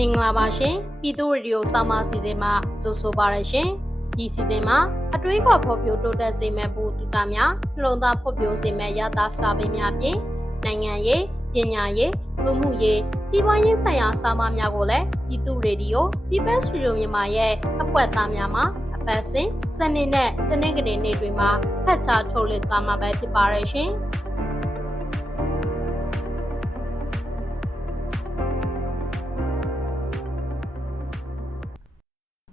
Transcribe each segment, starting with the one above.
မင်္ဂလာပါရှင်ပြည်သူရေဒီယိုဆောင်းပါစီစဉ်မှာကြိုဆိုပါရရှင်ဒီစီစဉ်မှာအတွေးခေါ်ဖော်ပြတိုးတက်စေမဲ့ဘူတူတာများနှလုံးသားဖော်ပြစေမဲ့ရတာစာပေများပြင်နိုင်ငံရေးပညာရေးလူမှုရေးစီးပွားရေးဆိုင်ရာစာမများကိုလည်းပြည်သူရေဒီယို People Studio မြန်မာရဲ့အဖွဲ့သားများမှာအပတ်စဉ်စနေနဲ့တနင်္ဂနွေနေ့တွေမှာဖတ်ကြားထုတ်လွှင့်သွားမှာပဲဖြစ်ပါရရှင်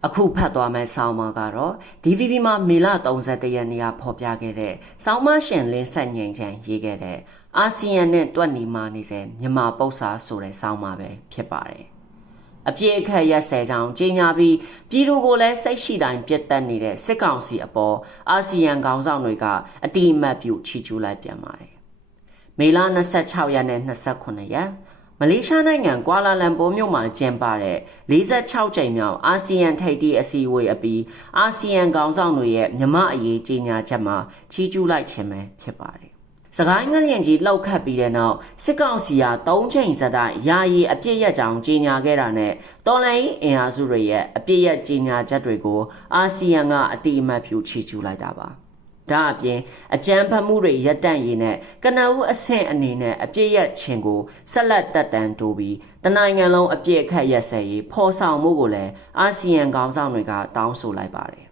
အခုဖတ်သွားမယ့်ဆောင်းပါကတော့ DVB မှာမေလ31ရက်နေ့ကဖော်ပြခဲ့တဲ့ဆောင်းမရှင်လင်းဆက်ငိန်ချန်ရေးခဲ့တဲ့အာဆီယံနဲ့တွက်နီမာနေစေမြန်မာပု္ပ္ပစာဆိုတဲ့ဆောင်းပါပဲဖြစ်ပါတယ်။အပြည့်အခက်ရက်ဆဲကြောင်ကြီးညာပြီးပြည်သူကိုလည်းစိတ်ရှိတိုင်းပြတ်တက်နေတဲ့စစ်ကောင်စီအပေါ်အာဆီယံခေါင်းဆောင်တွေကအတိအမှတ်ပြုချီးကျူးလိုက်ပြန်ပါတယ်။မေလ26ရက်နဲ့29ရက် မလေးရှားနိုင်ငံကွာလာလမ်ပူမြို့မှာကျင်းပတဲ့46ကြိမ်မြောက်အာဆီယံထိပ်သီးအစည်းအဝေးအပြီးအာဆီယံခေါင်းဆောင်တွေရဲ့မြမအရေးကြီးညာချက်မှာချီးကျူးလိုက်ခြင်းပဲဖြစ်ပါတယ်။စကိုင်းငလျင်ကြီးလှုပ်ခတ်ပြီးတဲ့နောက်စစ်ကောင်စီက၃ချိန်စတိုင်ယာယီအပြစ်ရက်ကြောင်ကြီးညာခဲ့တာနဲ့တော်လိုင်းအင်အားစုတွေရဲ့အပြစ်ရက်ကြီးညာချက်တွေကိုအာဆီယံကအတိအမှတ်ပြုချီးကျူးလိုက်တာပါ။ ဒါအပြင်အကြမ်းဖက်မှုတွေရပ်တန့်ရေးနဲ့ကနအူးအဆင့်အနေနဲ့အပြည့်ရချင်းကိုဆက်လက်တက်တန်းတိုးပြီးတနိုင်ငံလုံးအပြည့်အခက်ရက်စဲရေးဖော်ဆောင်မှုကိုလည်းအာဆီယံခေါင်းဆောင်တွေကတောင်းဆိုလိုက်ပါတယ်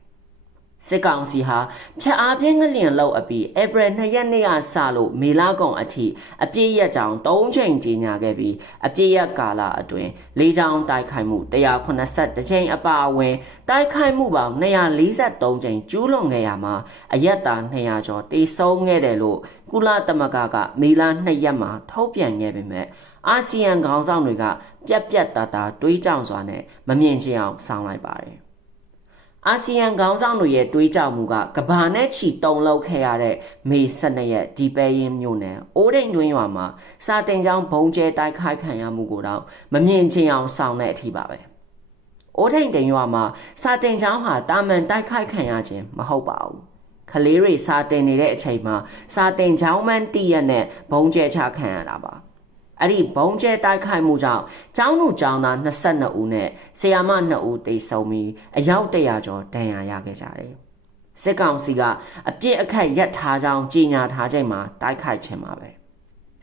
စစ်ကောင်စီဟာဖြတ်အားပြင်းငလျင်လောက်အပြီးဧပြီ2ရက်နေ့ကစလို့မေလကုန်အထိအပြည့်ရက်ကြောင်3ချိန်ကြီးညာခဲ့ပြီးအပြည့်ရက်ကာလအတွင်း၄ချောင်းတိုက်ခိုက်မှု182ချိန်အပါအဝင် တိုက်ခိုက်မှုပေါင်း243ချိန်ကျူးလွန်ခဲ့ရမှာအရက်တာ200ကျော်တေဆုံးခဲ့တယ်လို့ကုလသမဂ္ဂကမေလ2ရက်မှာထုတ်ပြန်ခဲ့ပေမဲ့အာဆီယံခေါင်းဆောင်တွေကပြက်ပြက်သားသားတွေးကြောင်စွာနဲ့မမြင်ချင်အောင်ဆောင်းလိုက်ပါတယ် အာဆီယံခေါင်းဆောင်တွေရဲ့တွေးကြောင်မှုကကဘာနဲ့ချီတုံလောက်ခဲ့ရတဲ့မေ12ရက်ဒီပဲရင်မြို့နယ်အိုးဒိန်တွင်းရွာမှာစာတင်ကျောင်းဘုံကျဲတိုက်ခိုက်ခံရမှုကိုတော့မမြင်ချင်အောင်ဆောင်းတဲ့အထိပါပဲ။အိုးဒိန်တင်ရွာမှာစာတင်ကျောင်းဟာတာမန်တိုက်ခိုက်ခံရခြင်းမဟုတ်ပါဘူး။ကလေးတွေစာတင်နေတဲ့အချိန်မှာစာတင်ကျောင်းမန်းတည့်ရက်နဲ့ဘုံကျဲချခံရတာပါ။ အဲ့ဒီဘုံကျဲတိုက်ခိုက်မှုကြောင့်ကျောင်းသူကျောင်းသား22ဦးနဲ့ဆရာမ2ဦးသေဆုံးပြီးအယောက်100ကျော်ဒဏ်ရာရခဲ့ကြတယ်။စစ်ကောင်စီကအပြစ်အခတ်ရက်ထားကြောင်းကြေညာထားချိန်မှာတိုက်ခိုက်ခြင်းပါပဲ။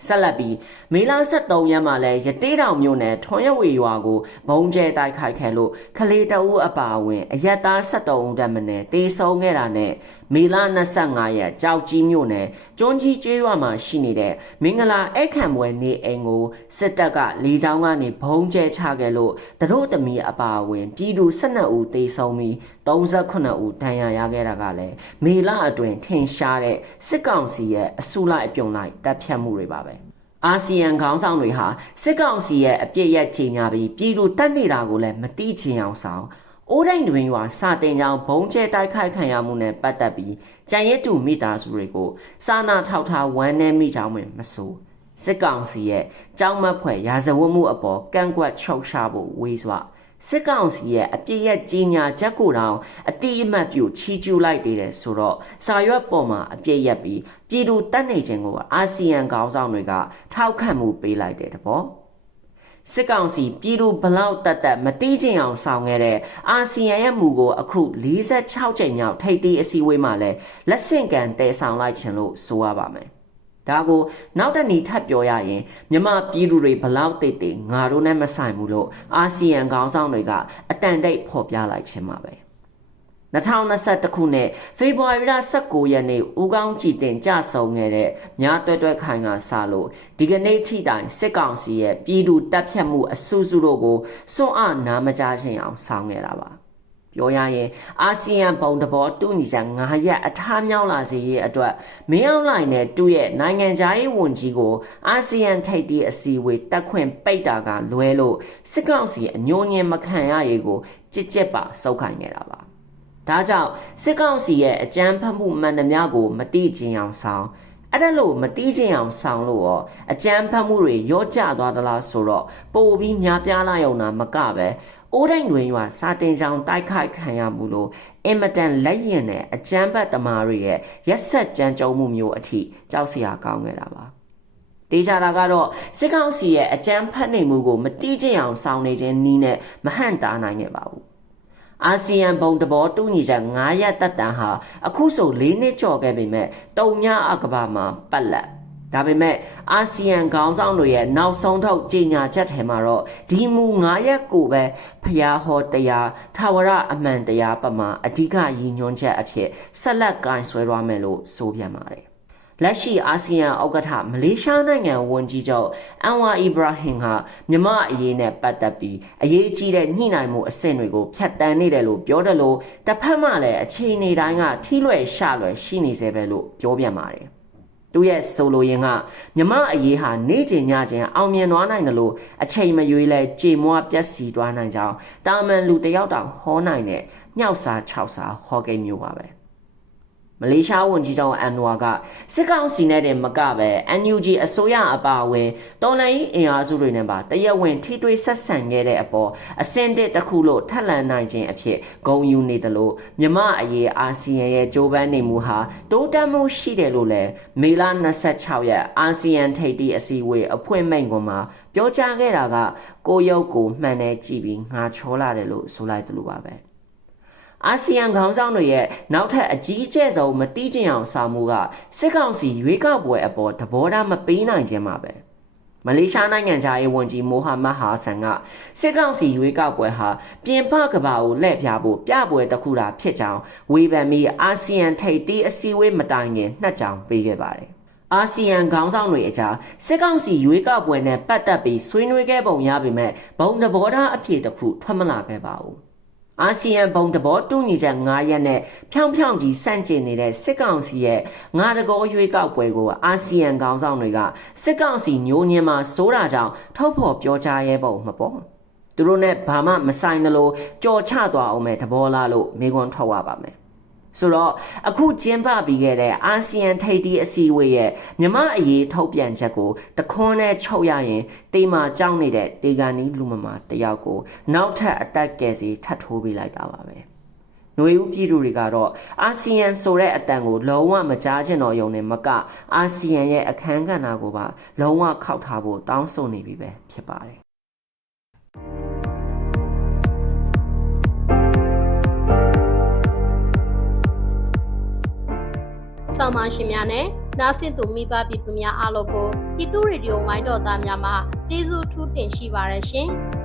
ဆက်လက်ပြီးမေလ23ရက်မှာလဲရတေးတောင်မြို့နယ်ထွန်ရဝေရွာကိုဘုံကျဲတိုက်ခိုက်ခဲ့လို့ခလေးတအူးအပါအဝင်အရက်သား73ဦးတမနဲ့တေဆုံးခဲ့တာနဲ့မေလ25ရက်ကြောက်ကြီးမြို့နယ်ကျွန်းကြီးကျေးရွာမှာရှိနေတဲ့မင်္ဂလာအိတ်ခံပွဲနေအိမ်ကိုစစ်တပ်ကလေကြောင်းကနေဘုံကျဲချခဲ့လို့တတို့သမီးအပါအဝင် ပြည်သူ12ဦးတေဆုံးပြီး38ဦးဒဏ်ရာရခဲ့တာကလည်းမေလအတွင်းထင်ရှားတဲ့စစ်ကောင်စီရဲ့အစုလိုက်အပြုံလိုက်တပ်ဖြတ်မှုတွေပါပဲ။ အာဆီယံခေါင်းဆောင်တွေဟာစစ်ကောင်စီရဲ့အပြစ်ရက်ချိန်ညာပြီးပြည်သူတက်နေတာကိုလည်းမတိချင်အောင်ဆောင်အိုးတိုင်းတွင်ရွာစာတင်ကြောင်ဘုံကျဲတိုက်ခိုက်ခံရမှုနဲ့ပတ်သက်ပြီးကြံရဲတူမိသားစုတွေကိုစာနာထောက်ထားဝမ်းနည်းမိကြောင်းမဆိုစစ်ကောင်စီရဲ့ကြောင်းမက်ဖွဲ့ရာဇဝတ်မှုအပေါ်ကန့်ကွက်ချုပ်ရှားဖို့ဝေးစွာ စစ်ကောင်စီရဲ့အပြည့်ရဲ့ကြီးညာချက်ကိုတောင်အတိအမှတ်ပြုချီးကျူးလိုက်သေးတယ်ဆိုတော့စာရွက်ပေါ်မှာအပြည့်ရက်ပြီးပြည်သူတက်နေခြင်းကိုအာဆီယံခေါင်းဆောင်တွေကထောက်ခံမှုပေးလိုက်တဲ့တဘောစစ်ကောင်စီပြည်သူဘလောက်တက်တက်မတိကျင်အောင်ဆောင်ခဲ့တဲ့အာဆီယံရဲ့မူကိုအခု46ကြိမ်မြောက်ထိပ်သီးအစည်းအဝေးမှာလဲလက်ဆင့်ကမ်းတည်ဆောင်လိုက်ခြင်းလို့ဆိုရပါမယ် ဒါကိုနောက်တနည်းထပ်ပြောရရင်မြမပြည်သူတွေဘလောက်တိတ်တိတ်ငါတို့နဲ့မဆိုင်ဘူးလို့အာဆီယံခေါင်းဆောင်တွေကအတန်တိတ်ဖော်ပြလိုက်ခြင်းပါပဲ2021ခုနှစ်ဖေဖော်ဝါရီလ19ရက်နေ့ဦးကောင်းကြည်တင်ကြဆုံခဲ့တဲ့မြားတွဲတွဲခိုင်ကစလို့ဒီကနေ့ထိတိုင်စစ်ကောင်စီရဲ့ပြည်သူတပ်ဖြတ်မှုအဆူဆူတို့ကိုစွန့်အားနာမကြခြင်းအောင်ဆောင်ခဲ့တာပါ ပြောရရင်အာဆီယံဘုံတဘောတူညီချက်9ရက်အထားမြောက်လာစေရေးအတွက်မင်းအောင်လှိုင်နဲ့တူရဲ့နိုင်ငံခြားရေးဝန်ကြီးကိုအာဆီယံထိပ်သီးအစည်းအဝေးတက်ခွင့်ပိတ်တာကလွဲလို့စစ်ကောင်စီအညိုညင်မခံရရေးကိုကြစ်ကြက်ပါစုပ်ခိုင်းနေတာပါဒါကြောင့်စစ်ကောင်စီရဲ့အကြမ်းဖက်မှုမှန်သမျှကို မတိကျင်အောင်ဆောင်အဲ့ဒါလို့မတိကျင်အောင်ဆောင်လို့ရောအကြမ်းဖက်မှုတွေရောကျသွားသလားဆိုတော့ပိုပြီးများပြားလာရုံနာမကပဲ အိုးတိုင်းတွင်ရွာစာတင်ကြောင်တိုက်ခိုက်ခံရမှုလို့အင်မတန်လက်ရင်နဲ့အကြမ်းဖက်သမားတွေရဲ့ရက်ဆက်ကြမ်းကြုံမှုမျိုးအထိကြောက်စရာကောင်းခဲ့တာပါတေချာတာကတော့စစ်ကောင်စီရဲ့အကြမ်းဖက်နေမှုကိုမတိကျအောင်ဆောင်နေခြင်းနီးနဲ့မဟန့်တားနိုင်ခဲ့ပါဘူးအာဆီယံဘုံတဘောတူညီချက်9ရက်တက်တန်ဟာအခုဆို၄နှစ်ကျော်ခဲ့ပေမဲ့တုံညအကဘာမှာပတ်လက် ဒါပေမဲ့အာဆီယံခေါင်းဆောင်တွေရဲ့နောက်ဆုံးထုတ်ကြေညာချက်ထဲမှာတော့ဒီမူ9ရက်ကိုပဲဖျားဟောတရားထာဝရအမှန်တရားပမာအဓိကရည်ညွှန်းချက်အဖြစ်ဆက်လက်ကင်ဆွဲရမယ်လို့ဆိုပြန်ပါတယ်လက်ရှိအာဆီယံဥက္ကဋ္ဌမလေးရှားနိုင်ငံဝန်ကြီးချုပ်အန်ဝါအီဘရာဟင်ဟာမြမအရေးနဲ့ပတ်သက်ပြီးအရေးကြီးတဲ့ညှိနှိုင်းမှုအဆင့်တွေကိုဖျက်ဆီးနေတယ်လို့ပြောတယ်လို့တစ်ဖက်မှလည်းအခြေအနေတိုင်းကထိလွယ်ရှလွယ်ရှိနေစေပဲလို့ပြောပြန်ပါတယ် သူရဲ့ဆိုလိုရင်းကမြမအရေးဟာနေ့ချိန်ညချိန်အောင်မြင်သွားနိုင်တယ်လို့အချိန်မရွေးလဲကြေမွားပြက်စီသွားနိုင်ကြောင်းတာမန်လူတယောက်တောင်ဟောနိုင်တဲ့ညှောက်စားခြောက်စားဟောကိန်းမျိုးပါပဲ မလေးရှားဝန်ကြီးချုပ်အန်နွာကစစ်ကောင်စီနဲ့တင်မကပဲ NUG အစိုးရအပါအဝင်တော်လှန်ရေးအင်အားစုတွေနဲ့ပါတရက်ဝင်ထိတွေ့ဆက်ဆံခဲ့တဲ့အပေါ်အစင်တစ်တစ်ခုလို့ထက်လန်နိုင်ခြင်းအဖြစ်ဂုဏ်ယူနေတယ်လို့မြမအရေးအာဆီယံရဲ့ကြိုးပမ်းနေမှုဟာတိုးတက်မှုရှိတယ်လို့လည်းမေလ26ရက်အာဆီယံထိပ်သီးအစည်းအဝေးအဖွင့်မိန့်ခွန်းမှာပြောကြားခဲ့တာကကိုရုပ်ကိုမှန်တယ်ကြည့်ပြီးငါချောလာတယ်လို့ဆိုလိုက်တယ်လို့ပါပဲ။ အာဆီယံခေါင်းဆောင်တွေရဲ့နောက်ထပ်အကြီးအကျယ်ဆုံးမတိကျအောင်စာမှုကစစ်ကောင်စီရွေးကောက်ပွဲအပေါ်သဘောထားမပေးနိုင်ခြင်းပါပဲမလေးရှားနိုင်ငံသားရေးဝန်ကြီးမိုဟာမက်ဟာဆန်ကစစ်ကောင်စီရွေးကောက်ပွဲဟာပြင်ပကဘာကိုလှည့်ပြဖို့ပြပွဲတစ်ခုတာဖြစ်ကြောင်းဝေဖန်ပြီးအာဆီယံထိပ်သီးအစည်းအဝေးမတိုင်ခင်နှစ်ကြောင်ပေးခဲ့ပါတယ်အာဆီယံခေါင်းဆောင်တွေအကြားစစ်ကောင်စီရွေးကောက်ပွဲနဲ့ပတ်သက်ပြီးဆွေးနွေးခဲ့ပုံရပေမဲ့ဘုံသဘောထားအဖြစ်တစ်ခုထွက်မလာခဲ့ပါဘူး အာဆီယံဘုံသဘောတူညီချက်9ရက်နဲ့ဖြောင်ဖြောင်ကြီးစန့်ကျင်နေတဲ့စစ်ကောင်စီရဲ့ငါတကောရွေးကောက်ပွဲကိုအာဆီယံခေါင်းဆောင်တွေကစစ်ကောင်စီညိုညင်မှာစိုးတာကြောင့်ထုတ်ဖော်ပြောကြားရဲပုံမပေါ်သူတို့နဲ့ဘာမှမဆိုင်သလိုကြော်ချသွားအောင်မဲ့သဘောလားလို့မေခွန်းထုတ်ရပါမယ် ဆိုတော့အခုကျင်းပပြီးခဲ့တဲ့အာဆီယံထိပ်သီးအစည်းအဝေးရဲ့မြမအရေးထုတ်ပြန်ချက်ကိုတခွန်းနဲ့ချုပ်ရရင်တေမာကြောက်နေတဲ့တေဂန်နီလူမမာတယောက်ကိုနောက်ထပ်အသက်ကယ်စီထပ်ထိုးပေးလိုက်တာပါပဲ။ຫນွေဦးပြည်သူတွေကတော့အာဆီယံဆိုတဲ့အတန်ကိုလုံးဝမကြားချင်တော့ယုံနဲ့မကအာဆီယံရဲ့အခန်းကဏ္ဍကိုပါလုံးဝခောက်ထားဖို့တောင်းဆိုနေပြီပဲဖြစ်ပါတယ်။ ဆောင်းပါရှင်များနဲ့နားဆင်သူမိဘပြည်သူများအားလုံးကိုပြည်သူရေဒီယိုဝိုင်းတော်သားများမှကျေးဇူးထူးတင်ရှိပါရရှင်။